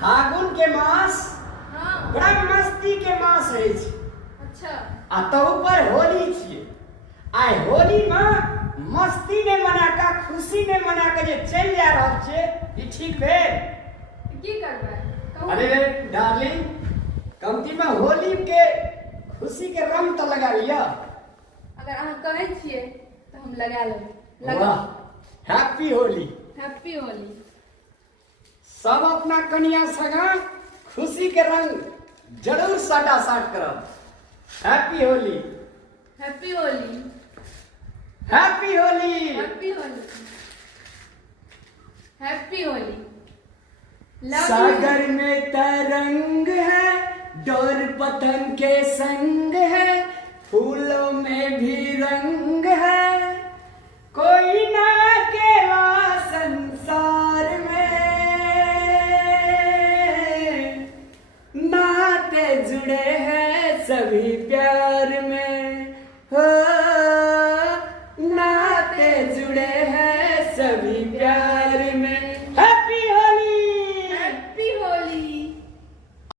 फागुन के मास हाँ। बड़ा मस्ती के मास है। अच्छा। आ तो ऊपर होली छिए। आइ होली में मस्ती ने मना का खुशी ने मना के जे चल जा रहल छे ई ठीक भेल? की करबै? कहू। अरे डार्लिंग, कमती में होली के खुशी के रंग तो लगा लिया। अगर अहाँ कहै छियै तो हम लगा लेबै। वाह, हैप्पी होली। हैप्पी होली। सब अपना कन्या सगा खुशी के रंग जरूर साटा साट करब। Happy Holi. Happy Holi. Happy Holi. Happy Holi. Happy Holi. Love सागर में तरंग है, डोर पतंग के संग है, फूलों में भी रंग है, कोई ना अकेला संसार में, नाते जुड़े हैं सभी प्यार में, हो नाते जुड़े हैं सभी प्यार